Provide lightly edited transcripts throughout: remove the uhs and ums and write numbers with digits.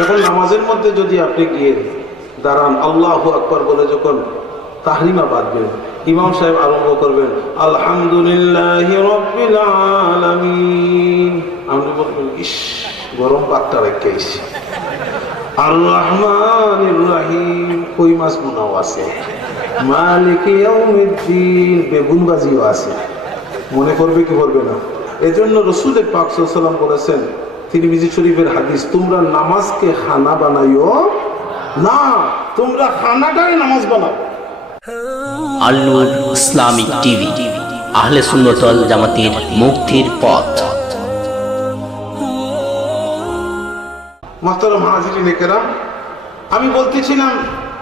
এখন নামাজের মধ্যে যদি আপনি গিয়ে দাঁড়ান, আল্লাহু আকবার বলে যখন তাহরিমা বাঁধবেন, ইমাম সাহেব আরম্ভ করবেন আলহামদুলিল্লাহি রাব্বিল আলামিন, আপনি বলবেন ইস গরম ভাতটা রেখেছি, আর রহমানির রহিম কই মাছ বোনাও আছে, মালিকি ইয়াউমিদ্দিন বেগুন ভাজিও আছে। মনে করবে কি করবে না? এজন্য রাসূল পাক সাল্লাল্লাহু আলাইহি ওয়াসাল্লাম বলেছেন, তিরমিজি শরীফের হাদিস, তোমরা নামাজকে খানা বানাইও না, তোমরা খানাটাই নামাজ বানাও। আল নূর ইসলামিক টিভি, আহলে সুন্নাত ওয়াল জামাতের মুক্তির পথ। মুহতারাম হাজিরিনে কেরাম, আমি বলতেছিলাম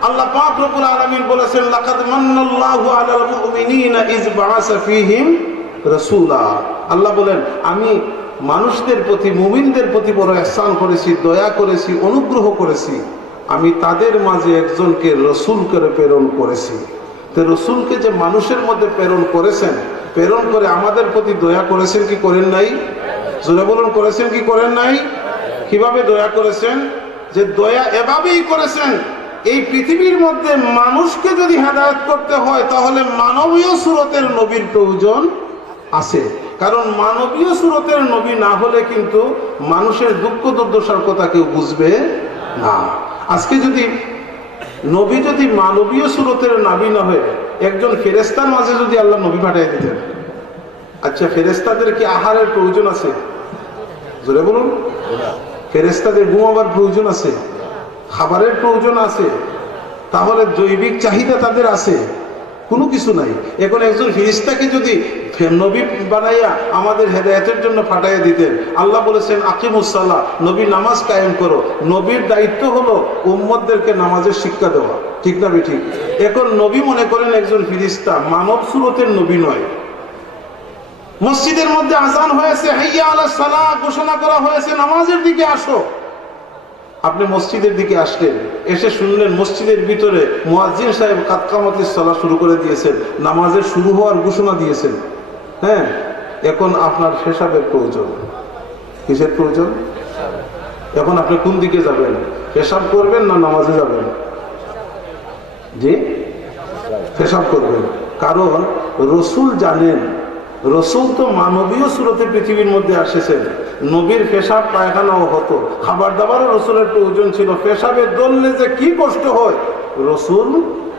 আল্লাহ পাক রব্বুল আলামিন বলেছেন, লাকাদ মান্নাল্লাহু আলাল মুমিনিনা ইয বাআসা ফীহিম রাসূলা। আল্লাহ বলেন, আমি মানুষদের প্রতি, মুমিনদের প্রতি বড় ইহসান করেছি, দয়া করেছি, অনুগ্রহ করেছি। আমি তাদের মাঝে একজনকে রাসূল করে প্রেরণ করেছি। তো রাসূলকে যে মানুষের মধ্যে প্রেরণ করেছেন, প্রেরণ করে আমাদের প্রতি দয়া করেছেন কি করেন নাই? জোরে বলুন, করেছেন কি করেন নাই? কিভাবে দয়া করেছেন? যে দয়া এভাবেই করেছেন, এই পৃথিবীর মধ্যে মানুষকে যদি হেদায়েত করতে হয় তাহলে মানবীয় সুরতের নবীর প্রয়োজন আছে। কারণ মানবীয় সুরতের নবী না হলে কিন্তু মানুষের দুঃখ দুর্দশার কথা কেউ বুঝবে না। আজকে যদি নবী যদি মানবীয় সুরতের নবী না হয়ে একজন ফেরেশতার মাঝে যদি আল্লাহ নবী পাঠিয়ে দিতেন, আচ্ছা ফেরেশতাদের কি আহারের প্রয়োজন আছে? জোরে বলুন। ফেরেশতাদের ঘুমাবার প্রয়োজন আছে, খাবারের প্রয়োজন আছে, তাহলে জৈবিক চাহিদা তাদের আছে? কোনো কিছু নাই। এখন একজন ফেরেশতাকে যদি নবী বানাইয়া আমাদের হেদায়েতের জন্য পাঠাইয়া দিতেন, আল্লাহ বলেছেন আকিমুস সালাহ, নবী নামাজ কায়েম করো। নবীর দায়িত্ব হলো উম্মতদেরকে নামাজের শিক্ষা দেওয়া, ঠিক না ঠিক? এখন নবী মনে করেন একজন ফেরেশতা, মানব সুরতের নবী নয়। মসজিদের মধ্যে আযান হয়েছে, হাইয়া আলাস সালাহ ঘোষণা করা হয়েছে, নামাজের দিকে আসো। আপনি মসজিদের দিকে আসলেন, এসে শুনলেন মসজিদের ভিতরে মুয়াজ্জিন সাহেব কাদ কামাতিস সালাহ শুরু করে দিয়েছেন, নামাজের শুরু হওয়ার ঘোষণা দিয়েছেন। হ্যাঁ, এখন আপনার পেশাবের প্রয়োজন। কিসের প্রয়োজন? এখন আপনি কোন দিকে যাবেন? পেশাব করবেন না নামাজে যাবেন? জি, পেশাব করবেন। কারণ রাসূল জানেন, রাসূল তো মানবীয় সুরতে পৃথিবীর মধ্যে এসেছেন। নবীর পেশাব পায়খানাও হতো, খাবার দাবারও রাসূলের প্রয়োজন ছিল। পেশাবের দললে যে কি কষ্ট হয় রাসূল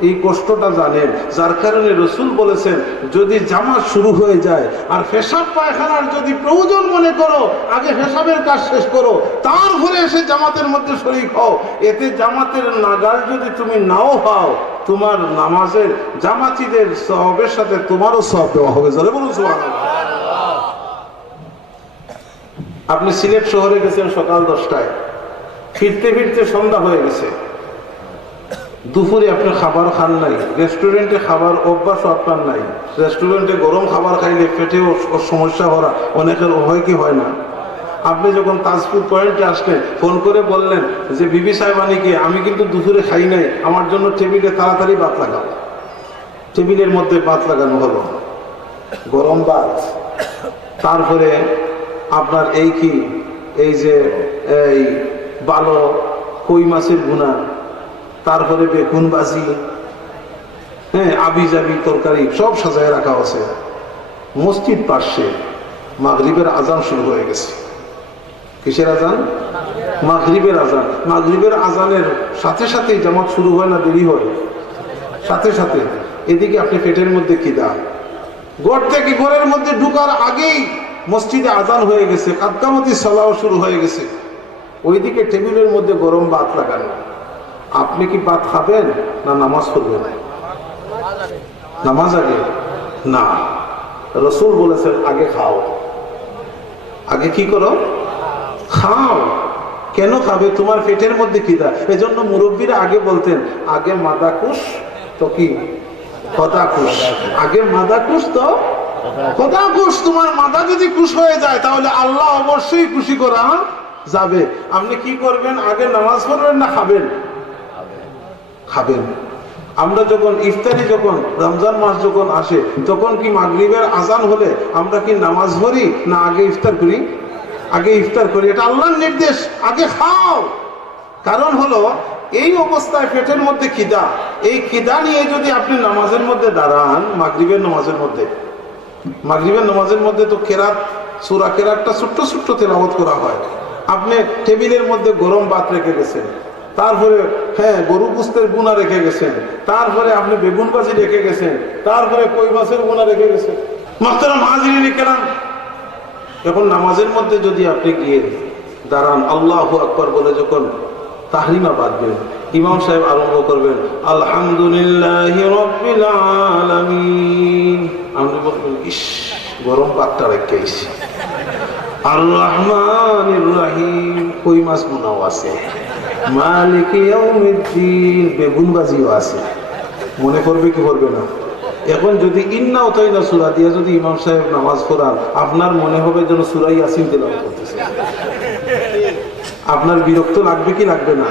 এই কষ্টটা জানেন। যার কারণে রাসূল বলেছেন, যদি জামাত শুরু হয়ে যায় আর পেশাব পায়খানার যদি প্রয়োজন মনে করো, আগে পেশাবের কাজ শেষ করো, তারপরে এসে জামাতের মধ্যে শরীক হও। এতে জামাতের নাগাল যদি তুমি নাও পাও, তোমার নামাজের জামাতিদের সওয়াবের সাথে তোমারও সওয়াব দেওয়া হবে। জোরে বলুন সুবহানাল্লাহ। আপনি সিলেট শহরে গেছেন সকাল 10টায়, ফিরতে ফিরতে সন্ধ্যা হয়ে গেছে, দুপুরে আপনি খাবার খান নাই, রেস্টুরেন্টে খাবার অভ্যাস আপনার নাই। রেস্টুরেন্টে গরম খাবার খাইলে পেটেও সমস্যা হওয়া অনেকের হয় কি হয় না? আপনি যখন তাজপুর পয়েন্টে আসলেন, ফোন করে বললেন যে বিবি সাহেবানিকে, আমি কিন্তু দুপুরে খাই নাই, আমার জন্য টেবিলে তাড়াতাড়ি ভাত লাগাও। টেবিলের মধ্যে ভাত লাগানো হলো, গরম ভাত। তারপরে আপনার এই কি, এই যে এই ভালো কই মাছের ভুনা, তারপরে বেগুন ভাজি, হ্যাঁ আবি জাবি তরকারি সব সাজায় রাখা আছে। মসজিদ পাশে মাগরিবের আজান শুরু হয়ে গেছে। কিসের আজান? মাগরিবের আজান। মাগরিবের আজানের সাথে সাথেই জামাত শুরু হয় না দেরি হয়? সাথে সাথে। এদিকে আপনি পেটের মধ্যে খিদা, ঘর থেকে ঘরের মধ্যে ঢুকার আগেই মসজিদে আজান হয়ে গেছে, কাদ কামাতিস সালাহ শুরু হয়ে গেছে। ওইদিকে টেবিলের মধ্যে গরম ভাত লাগানো। আপনি কি ভাত খাবেন না নামাজ পড়বেন? নামাজ আগে না, রাসূল বলেছেন আগে খাও। আগে কি করো? খাও। কেন খাবে? তোমার পেটের মধ্যে খিদা। এজন্য মুরব্বীরা আগে বলতেন, আগে মাদা কুশ তো কি কথা কুশ। আগে মাদা কুশ তো কথা কুশ। তোমার মাদা যদি কুশ হয়ে যায় তাহলে আল্লাহ অবশ্যই খুশি করা যাবে। আপনি কি করবেন? আগে নামাজ পড়বেন না খাবেন? খাবেন। আমরা যখন ইফতারি, যখন রমজান মাস যখন আসে, তখন কি মাগরিবের আজান হলে আমরা কি নামাজ পড়ি না আগে ইফতার করি? আগে ইফতার করি। এটা আল্লাহর নির্দেশ, আগে খাও। কারণ হলো এই অবস্থায় পেটের মধ্যে খিদা, এই খিদা নিয়ে যদি আপনি নামাজের মধ্যে দাঁড়ান, মাগরিবের নামাজের মধ্যে তো কেরাত, সূরা কেরাতটা ছোট্ট ছোট্ট তেলাওয়াত করা হয়। আপনি টেবিলের মধ্যে গরম ভাত রেখে গেছেন, তারপরে গরু গোশতের গুনা রেখে গেছেন, তারপরে আপনি বেগুন ভাজি রেখে গেছেন, তারপরে কই মাছের গুনা রেখে গেছেন। মুহতারাম হাজিরিন কিরাম, এখন নামাজের মধ্যে যদি আপনি গিয়ে দাঁড়ান, আল্লাহু আকবার বলে যখন তাহরিমা বাঁধবেন, ইমাম সাহেব আরম্ভ করবেন আলহামদুলিল্লাহি রাব্বিল আলামিন, আপনি বলবেন ইস গরম ভাতটা রেখে আইছি, আর রহমানির রহিম, কই মাছ গুনাও আছে, মালিক ইয়াউমিদ্দিন, বেগুন ভাজিও আছে। মনে করবে কি করবে না? এখন যদি ইন্না উতাইনা সূরা দিয়ে যদি ইমাম সাহেব নামাজ পড়ান, আপনার মনে হবে যেন সূরা ইয়াসিন তেলাওয়াত করতেছে। আপনার বিরক্ত লাগবে কি লাগবে না?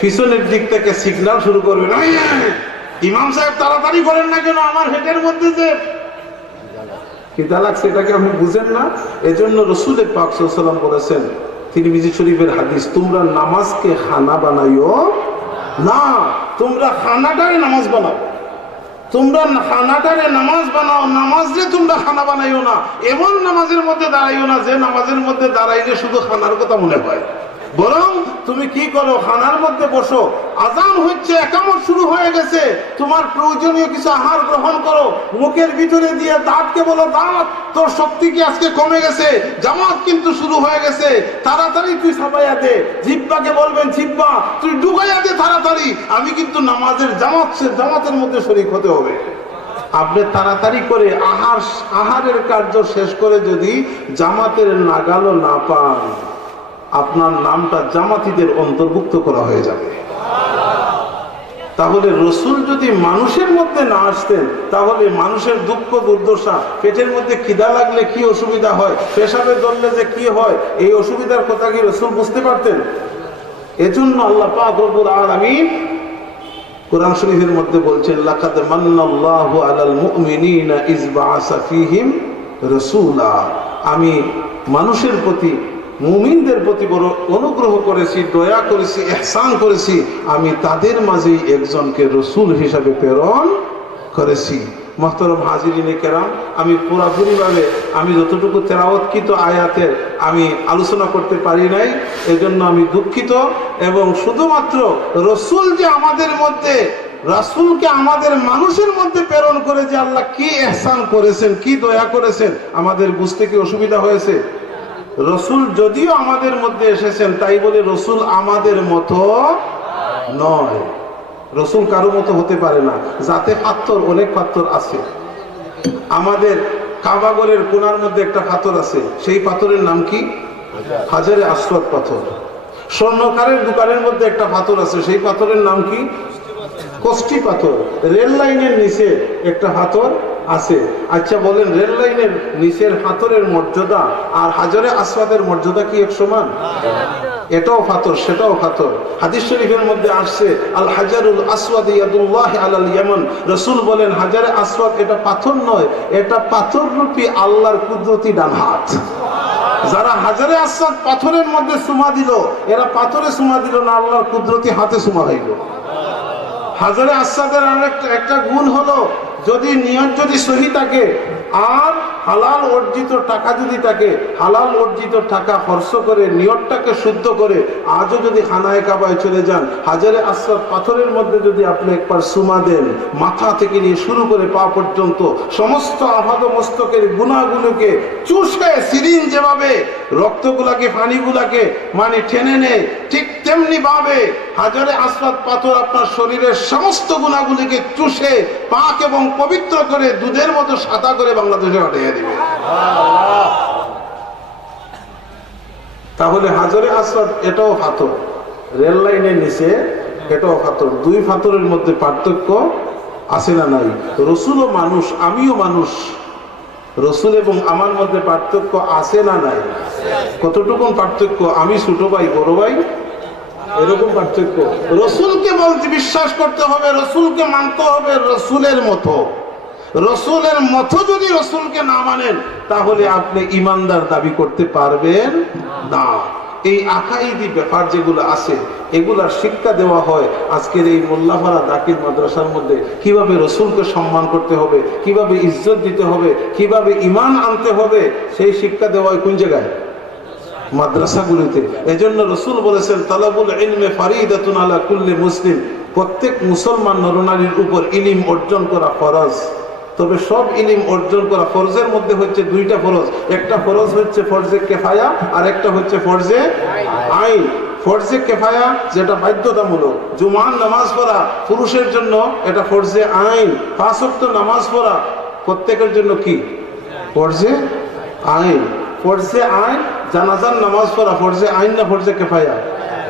পিছনের দিক থেকে সিগন্যাল শুরু করবে, ইমাম সাহেব তাড়াতাড়ি করেন না কেন, আমার হেডের মধ্যে যে খিদা লাগছে এটাকে আপনি বুঝেন না। এজন্য রাসূল পাক সাল্লাল্লাহু আলাইহি ওয়াসাল্লাম বলেছেন, তিরমিজি শরীফের হাদিস, তোমরা নামাজকে খানা বানাইও না, তোমরা খানাটারে নামাজ বানাও। তোমরা খানাটারে নামাজ বানাও, নামাজে তোমরা খানা বানাইও না। এমন নামাজের মধ্যে দাঁড়াইও না যে নামাজের মধ্যে দাঁড়াইলে শুধু খানার কথা মনে হয়, বরং তুমি কি করো, খানার মধ্যে বসো, আজান হচ্ছে, একামত শুরু হয়ে গেছে, তোমার প্রয়োজনীয় কিছু আহার গ্রহণ করো, মুখের ভিতরে দিয়ে দাঁতকে বলো, দাঁত তোর শক্তি কি আজকে কমে গেছে, জামাত কিন্তু শুরু হয়ে গেছে, তাড়াতাড়ি তুই সাবাইয়া দে। জিহ্বাকে বলবেন, জিহ্বা তুই ডুবাইয়া দে তাড়াতাড়ি, আমি কিন্তু নামাজের জামাতের মধ্যে শরীক হতে হবে। আপনি তাড়াতাড়ি করে আহারের কার্য শেষ করে যদি জামাতের নাগালও না পান, আপনার নামটা জামাতিদের অন্তর্ভুক্ত করা হয়ে যাবে। তাহলে রাসূল যদি মানুষের মধ্যে না আসতেন, তাহলে মানুষের দুঃখ দুর্দশা, পেটের মধ্যে খিদা লাগলে কি অসুবিধা হয়, পেশাবে ধরলে যে কি হয়, এই অসুবিধার কথা কি রাসূল বুঝতে পারতেন? এজন্য আল্লাহ পাক রব্বুল আলামিন কোরআন শরীফের মধ্যে বলছেন, লাকাদ মান্নাল্লাহু আলাল মুমিনিনা ইয বাআসা ফীহিম রাসূলা, আমি মানুষের প্রতি, মুমিনদের প্রতি বড় অনুগ্রহ করেছি, দয়া করেছি, ইহসান করেছি, আমি তাদের মাঝেই একজনকে রাসূল হিসাবে প্রেরণ করেছি। মুহতারাম হাজিরিনে কেরাম, আমি পুরোপুরিভাবে আমি যতটুকু তেলাওয়াতকৃত আয়াতের আমি আলোচনা করতে পারি নাই, এজন্য আমি দুঃখিত। এবং শুধুমাত্র রাসূল যে আমাদের মধ্যে, রাসূলকে আমাদের মানুষের মধ্যে প্রেরণ করে যে আল্লাহ কি ইহসান করেছেন, কি দয়া করেছেন, আমাদের বুঝতে কি অসুবিধা হয়েছে? রাসূল যদিও আমাদের মধ্যে এসেছেন, তাই বলে রাসূল আমাদের মতো নয়, রাসূল কারো মতো হতে পারে না। যাতে পাথর, অনেক পাথর আছে, আমাদের কাবাগরের কোণার মধ্যে একটা পাথর আছে, সেই পাথরের নাম কি? হাজারে আসওয়াদ পাথর। স্বর্ণকারের দোকানের মধ্যে একটা পাথর আছে, সেই পাথরের নাম কি? কষ্টি পাথর। রেল লাইনের নিচে একটা পাথর আছে। আচ্ছা বলেন, রেল লাইনের নিচের পাথরের মর্যাদা আর হাজারে আসওয়াদের মর্যাদা কি এক সমান? এটাও পাথর, সেটাও পাথর। হাদিস শরীফের মধ্যে আসছে, আল হাজারুল আসওয়াদ ইয়াদুল্লাহি আলাল ইয়ামান, রাসূল বলেন হাজারে আসওয়াদ এটা পাথর নয়, এটা পাথর রূপী আল্লাহর কুদরতি ডান হাত। যারা হাজারে আসওয়াদ পাথরের মধ্যে সুমা দিল, এরা পাথরে সুমা দিল না, আল্লাহর কুদরতি হাতে সুমা হইল। হাজারে আসওয়াদের একটা গুণ হলো, যদি নিয়ত যদি সহি থাকে আর হালাল অর্জিত টাকা যদি থাকে, হালাল অর্জিত টাকা খরচ করে নিয়তটাকে শুদ্ধ করে আজও যদি খানায় কাবায় চলে যান, হাজারে আসওয়াদ পাথরের মধ্যে যদি আপনি একবার সুমা দেন, মাথা থেকে নিয়ে শুরু করে পা পর্যন্ত সমস্ত আপাদ মস্তকের গুনাহগুলোকে চুষে, সিরিঞ্জ যেভাবে রক্তগুলাকে, পানিগুলাকে মানে টেনে নেয়, ঠিক তেমনি ভাবে হাজারে আসওয়াদ পাথর আপনার শরীরের সমস্ত গুনাহগুলিকে চুষে পাক এবং পবিত্র করে দুধের মতো সাদা করে বাংলাদেশে পাঠিয়ে দিবে। তাহলে হাজারে আসওয়াদ এটাও পাথর, রেল লাইনের নিচে এটাও পাথর। দুই পাথরের মধ্যে পার্থক্য আছে না নাই? রাসূলও মানুষ, আমিও মানুষ, রাসূল এবং আমার মধ্যে পার্থক্য আছে না নাই? কতটুকু পার্থক্য? আমি ছোট ভাই, বড় ভাই, এরকম পার্থক্য। রাসূলকে বলতে বিশ্বাস করতে হবে, রাসূলকে মানতে হবে রাসূলের মতো। রাসূলের মতো যদি রাসূলকে না মানেন, তাহলে আপনি ঈমানদার দাবি করতে পারবেন না। এই আকাইদি ব্যাপার যেগুলো আছে এগুলার শিক্ষা দেওয়া হয় আজকের এই মোল্লাপাড়া দাখিল মাদ্রাসার মধ্যে। কিভাবে রসুলকে সম্মান করতে হবে, কিভাবে ইজ্জত দিতে হবে, কিভাবে ঈমান আনতে হবে, সেই শিক্ষা দেওয়া হয় কোন জায়গায়? মাদ্রাসাগুলিতে। এজন্য রসুল বলেছেন তালাবুল ইলমে ফারিদাতুন আলা কুল্লি মুসলিম, প্রত্যেক মুসলমান নরনারীর উপর ইলম অর্জন করা ফরজ। তবে সব ইলম অর্জন করা ফরজের মধ্যে হচ্ছে দুইটা ফরজ, একটা ফরজ হচ্ছে ফরজে কেফায়া আর একটা হচ্ছে ফরজে আইন। ফরজে কেফায়া যেটা বাধ্যতামূলক, জুমার নামাজ পড়া পুরুষের জন্য এটা ফরজে আইন। 5 ওয়াক্ত নামাজ পড়া প্রত্যেকের জন্য কি? ফরজে আইন। ফরজে আইন, জানাজার নামাজ পড়া ফরজে আইন না ফরজে কেফায়া?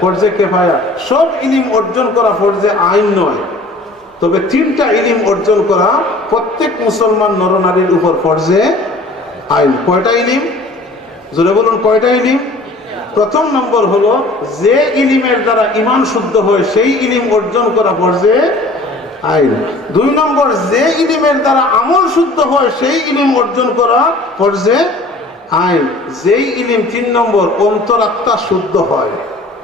ফরজে কেফায়া। সব ইলম অর্জন করা ফরজে আইন নয়, তবে 3টা ইলম অর্জন করা প্রত্যেক মুসলমান নরনারীর উপর ফরজে আইন। কয়টা ইলম? জোরে বলুন, কয়টা ইলম? প্রথম নম্বর হলো যে ইলমের দ্বারা ঈমান শুদ্ধ হয় সেই ইলম অর্জন করা ফরজে আইন। 2 নম্বর, যে ইলমের দ্বারা আমল শুদ্ধ হয় সেই ইলম অর্জন করা ফরজে আইন। যেই ইলম 3 নম্বর অন্তরাত্মা শুদ্ধ হয়,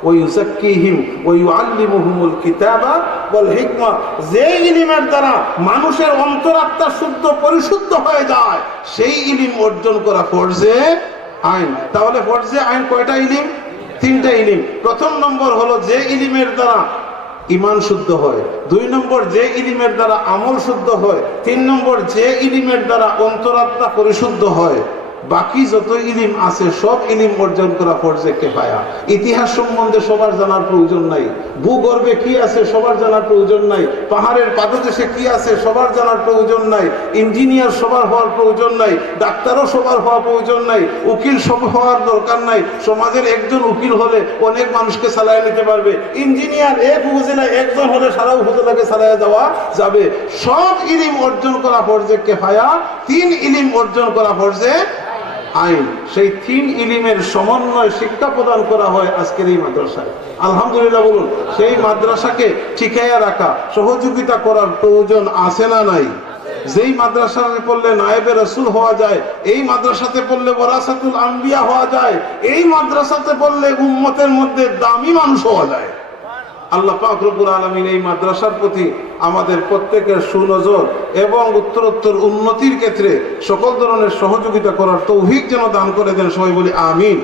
ওয়ায়ুযাক্কিহিম ওয়ায়ুআল্লিমুহুমুল কিতাবা ওয়াল হিকমা, যে ইলমের দ্বারা মানুষের অন্তরাত্মা শুদ্ধ পরিশুদ্ধ হয়ে যায় সেই ইলম অর্জন করা ফরজে আইন। তাহলে ফরজে আইন কয়টা ইলম? 3টা ইলম। প্রথম নম্বর হলো যে ইলমের দ্বারা ঈমান শুদ্ধ হয়, 2 নম্বর যে ইলমের দ্বারা আমল শুদ্ধ হয়, 3 নম্বর যে ইলমের দ্বারা অন্তরাত্মা পরিশুদ্ধ হয়। বাকি যত ইলম আছে সব ইলম অর্জন করা ফরজে কেফায়া। ইতিহাস সম্বন্ধে সবার জানার প্রয়োজন নাই, ভূগর্ভে কি আছে সবার জানার প্রয়োজন নাই, পাহাড়ের পাদদেশে কি আছে সবার জানার প্রয়োজন নাই, ইঞ্জিনিয়ার সবার হওয়ার প্রয়োজন নাই, ডাক্তারও সবার হওয়ার প্রয়োজন নাই, উকিল সব হওয়ার দরকার নাই। সমাজের একজন উকিল হলে অনেক মানুষকে চালায় নিতে পারবে, ইঞ্জিনিয়ার এক উপজেলায় একজন হলে সারা উপজেলাকে চালায় দেওয়া যাবে। সব ইলম অর্জন করা ফরজে কেফায়া, 3 ইলম অর্জন করা ফরজে আইন। সেই 3 ইলমের সমন্বয় শিক্ষা প্রদান করা হয় আজকের এই মাদ্রাসায়। আলহামদুলিল্লাহ বলুন। সেই মাদ্রাসাকে ঠিকাইয়া রাখা, সহযোগিতা করার প্রয়োজন আছে না নাই? যেই মাদ্রাসাতে পড়লে নায়েবে রাসূল হওয়া যায়, এই মাদ্রাসাতে পড়লে ওয়ারাসাতুল আম্বিয়া হওয়া যায়, এই মাদ্রাসাতে পড়লে উম্মতের মধ্যে দামি মানুষ হওয়া যায়। আল্লাহ পাক রব্বুল আলামিন এই মাদ্রাসার প্রতি আমাদের প্রত্যেকের সুনজর এবং উত্তরোত্তর উন্নতির ক্ষেত্রে সকল ধরনের সহযোগিতা করার তৌফিক যেন দান করে দেন। সবাই বলি আমিন।